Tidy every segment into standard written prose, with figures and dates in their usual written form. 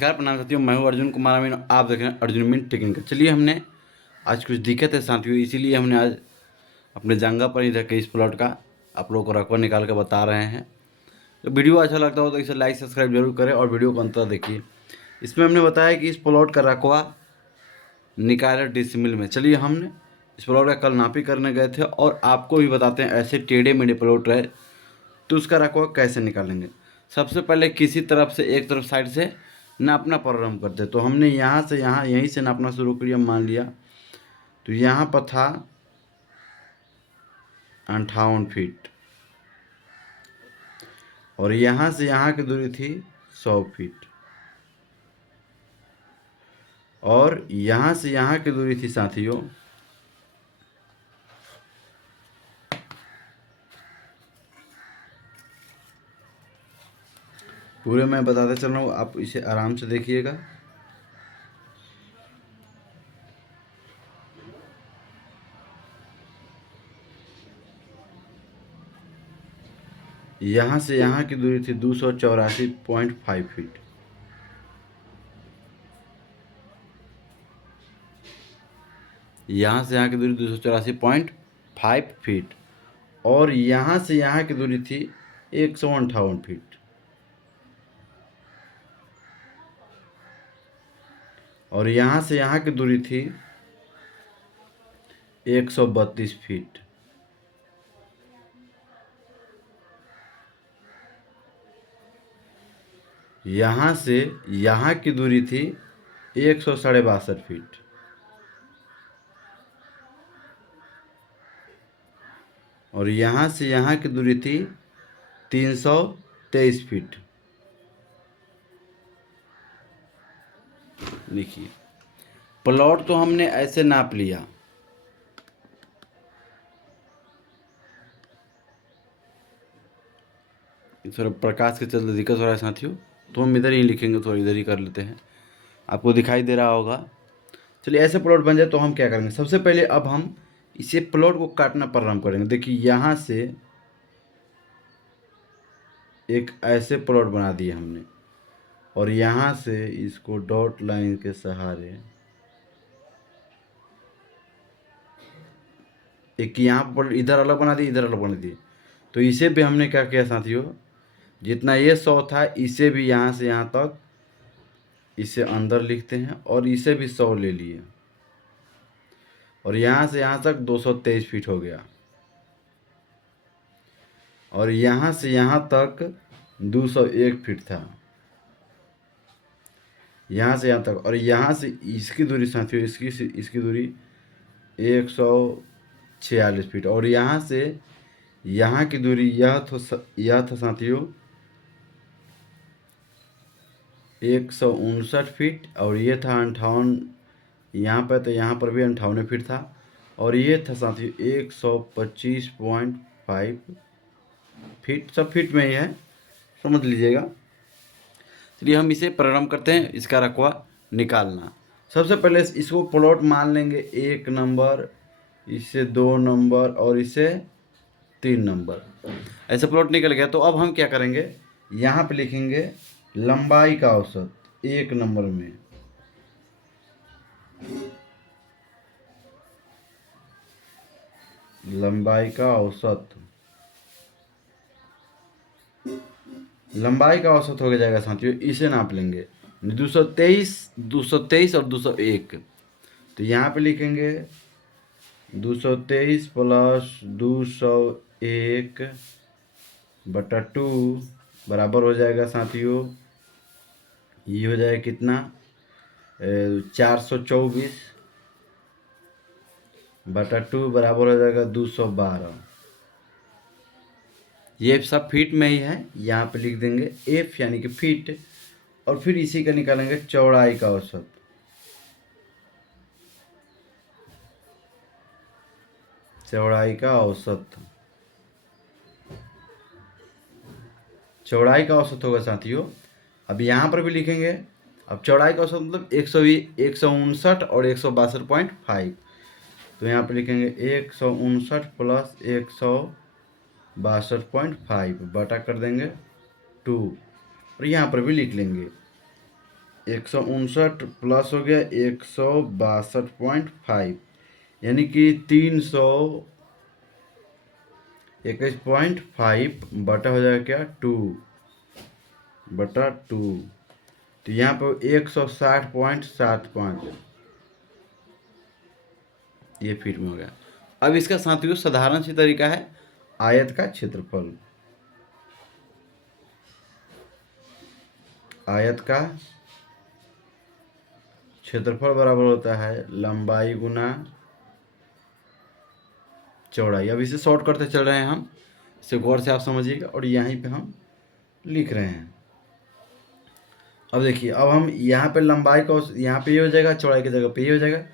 नमस्कार प्रणाम साथियों, मैं हूं अर्जुन कुमार अमीन। आप देख रहे हैं अर्जुन अमीन टेक्निकल। चलिए, हमने आज कुछ दिक्कत है साथियों, इसीलिए हमने आज अपने जंगा पर ही रख के इस प्लॉट का आप लोगों को रकबा निकाल कर बता रहे हैं। तो वीडियो अच्छा लगता हो तो इसे लाइक सब्सक्राइब जरूर करें और वीडियो को अंत तक देखिए। इसमें हमने बताया कि इस प्लॉट का रकबा निकाला डिसमिल में। चलिए, हमने इस प्लॉट का कल नापी करने गए थे और आपको भी बताते हैं ऐसे टेढ़े मेढ़े प्लॉट रहे तो उसका रकबा कैसे निकालेंगे। सबसे पहले किसी तरफ से एक तरफ साइड से नापना प्रारंभ करते। तो हमने यहाँ से यहाँ यहीं से नापना शुरू किया, मान लिया। तो यहाँ पर था 58 फीट और यहाँ से यहाँ की दूरी थी 100 फीट और यहाँ से यहाँ की दूरी थी साथियों पूरे मैं बताते चल रहा हूँ, आप इसे आराम से देखिएगा। यहाँ से यहाँ की दूरी थी 284.5 फीट। यहाँ से यहाँ की दूरी 284.5 फीट और यहाँ से यहाँ की दूरी थी 158 फीट और यहाँ से यहाँ की दूरी थी 132 फीट। यहाँ से यहाँ की दूरी थी 162 फीट और यहाँ से यहाँ की दूरी थी 323 फीट। देखिए, प्लॉट तो हमने ऐसे नाप लिया। थोड़ा प्रकाश के चलते दिक्कत हो रहा है साथियों, तो हम इधर ही लिखेंगे, थोड़ा इधर ही कर लेते हैं, आपको दिखाई दे रहा होगा। चलिए, ऐसे प्लॉट बन जाए तो हम क्या करेंगे, सबसे पहले अब हम इसे प्लॉट को काटना प्रारंभ करेंगे। देखिए, यहाँ से एक ऐसे प्लॉट बना दिए हमने और यहाँ से इसको डॉट लाइन के सहारे एक यहाँ पर इधर अलग बना दिए, इधर अलग बना दिए। तो इसे भी हमने क्या किया साथियों, जितना ये 100 था इसे भी यहाँ से यहाँ तक इसे अंदर लिखते हैं और इसे भी 100 ले लिए और यहाँ से यहाँ तक 223 फीट हो गया और यहाँ से यहाँ तक 201 फीट था, यहाँ से यहाँ तक। और यहाँ से इसकी दूरी साथियों, इसकी दूरी 146 फीट और यहाँ से यहाँ की दूरी यह था साथियों 159 फीट और ये था 58। यहाँ पर तो यहाँ पर भी 58 फीट था और ये था साथियों 125.5 फीट। सब फीट में ही है, समझ लीजिएगा। चलिए, हम इसे प्रारंभ करते हैं इसका रकबा निकालना। सबसे पहले इसको प्लॉट मान लेंगे 1 नंबर, इसे 2 नंबर और इसे 3 नंबर। ऐसे प्लॉट निकल गया। तो अब हम क्या करेंगे, यहाँ पे लिखेंगे लंबाई का औसत 1 नंबर में। लंबाई का औसत, लंबाई का औसत हो जाएगा साथियों, इसे नाप लेंगे 223 और 201। तो यहाँ पे लिखेंगे 223 प्लस 201 बटा 2 बराबर हो जाएगा साथियों, ये हो जाएगा कितना, 424 बटा 2 बराबर हो जाएगा 212। ये सब फीट में ही है, यहाँ पे लिख देंगे एफ यानी कि फीट और फिर इसी का निकालेंगे चौड़ाई का औसत। चौड़ाई का औसत, चौड़ाई का औसत होगा साथियों। अब यहाँ पर भी लिखेंगे, अब चौड़ाई का औसत मतलब 159 और 162.5। तो यहाँ पे लिखेंगे 159 प्लस 162.5 बटा कर देंगे 2 और यहाँ पर भी लिख लेंगे 159 प्लस हो गया 162.5, यानी कि 321.5 बटा हो जाएगा क्या 2/2। तो यहाँ पर 160.75 ये फीट में हो गया। अब इसका साथियों साधारण सी तरीका है आयत का क्षेत्रफल। आयत का क्षेत्रफल बराबर होता है लंबाई गुना चौड़ाई। अब इसे शॉर्ट करते चल रहे हैं हम, इसे गौर से आप समझिएगा और यहीं पे हम लिख रहे हैं। अब देखिए, अब हम यहाँ पे लंबाई का यहाँ पे ये हो जाएगा, चौड़ाई की जगह पे ये हो जाएगा।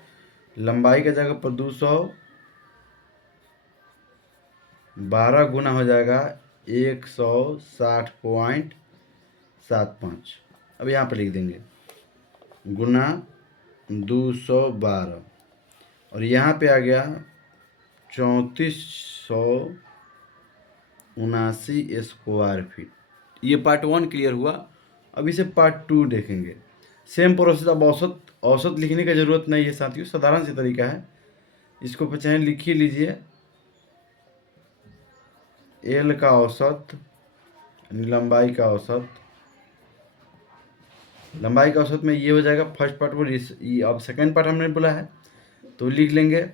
लंबाई की जगह पर 212 गुना हो जाएगा 160.75। अब यहाँ पे लिख देंगे गुना 212 और यहाँ पे आ गया 3479 स्क्वायर फीट। ये पार्ट 1 क्लियर हुआ। अब इसे पार्ट 2 देखेंगे। Same process. अब औसत लिखने की ज़रूरत नहीं है साथियों, साधारण सी तरीका है। इसको पहचान लिख ही लीजिए। एल का औसत लंबाई का औसत, लंबाई का औसत में ये हो जाएगा फर्स्ट पार्ट वो। अब सेकेंड पार्ट हमने बोला है तो लिख लेंगे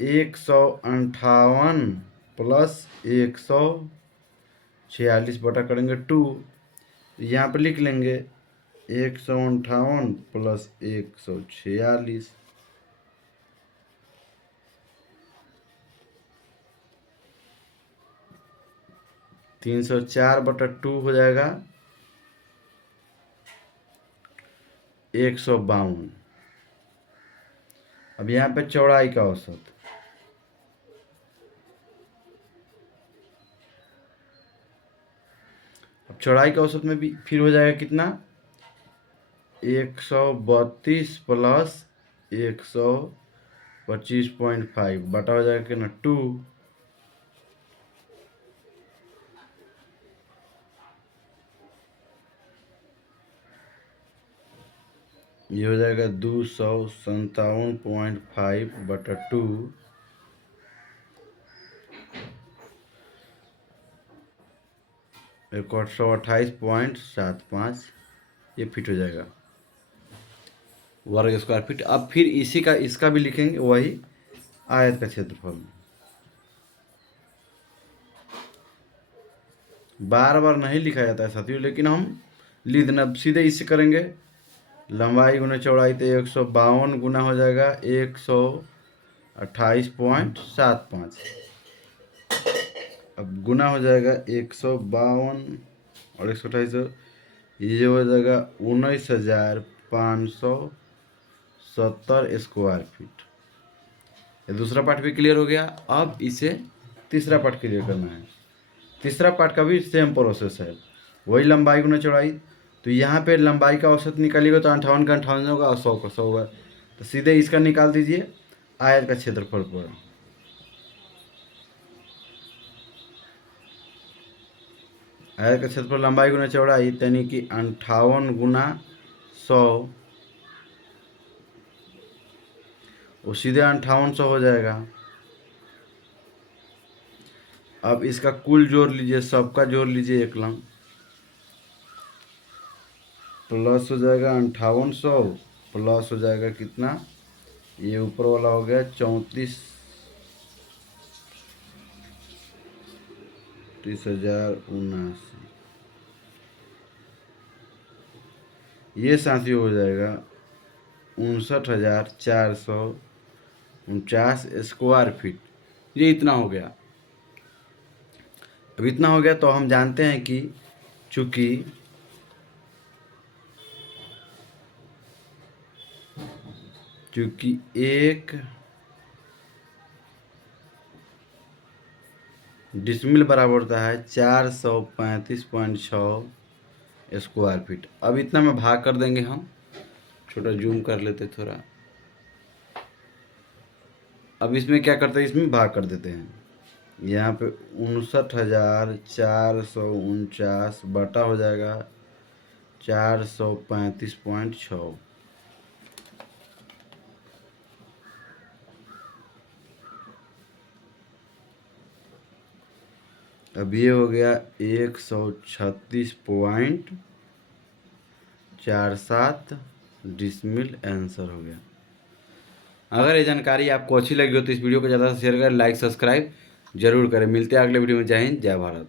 158 प्लस 146 बटा करेंगे 2। यहाँ पर लिख लेंगे 158 प्लस 146। तीन 304/2 हो जाएगा 152। अब यहाँ पे चौड़ाई का औसत, अब चौड़ाई का औसत में भी फिर हो जाएगा कितना 132 प्लस 125.5 बटा हो जाएगा कितना 2। ये हो जाएगा 257.5 बटा 2। एक 128.75 ये फिट हो जाएगा वर्ग स्क्वायर फीट। अब फिर इसी का इसका भी लिखेंगे वही आयत का क्षेत्रफल। बार बार नहीं लिखा जाता है साथियों, लेकिन हम लिख देना। अब सीधे इससे करेंगे लंबाई गुना चौड़ाई तो 152 गुना हो जाएगा 128.75। अब गुना हो जाएगा 152 और 128, ये हो जाएगा 19,570 स्क्वायर फीट। ये दूसरा पार्ट भी क्लियर हो गया। अब इसे तीसरा पार्ट क्लियर करना है। तीसरा पार्ट का भी सेम प्रोसेस है, वही लंबाई गुना चौड़ाई। तो यहाँ पे लंबाई का औसत निकालिएगा तो 58 का 58 होगा और 100 का 100 होगा। तो सीधे इसका निकाल दीजिए आयत का क्षेत्रफल पर। आयत का क्षेत्रफल लंबाई गुना चौड़ाई यानी कि 58 गुना 100, वो सीधे 5800 हो जाएगा। अब इसका कुल जोड़ लीजिए, सबका जोड़ लीजिए एक लंग, प्लस हो जाएगा 5800 प्लस हो जाएगा कितना, ये ऊपर वाला हो गया 34,30,79। ये साथियों हो जाएगा 59,449 स्क्वायर फीट। ये इतना हो गया। अब इतना हो गया तो हम जानते हैं कि चूंकि एक डिसमिल बराबर होता है 435.6 स्क्वायर फीट। अब इतना में भाग कर देंगे हम, छोटा जूम कर लेते थोड़ा। अब इसमें क्या करते हैं, इसमें भाग कर देते हैं। यहाँ पे 59,449 बटा हो जाएगा 435.6। अब ये हो गया 136.47 डिसमिल आंसर हो गया। अगर ये जानकारी आपको अच्छी लगी हो तो इस वीडियो को ज़्यादा से शेयर करें, लाइक सब्सक्राइब जरूर करें। मिलते हैं अगले वीडियो में। जय हिंद, जय भारत।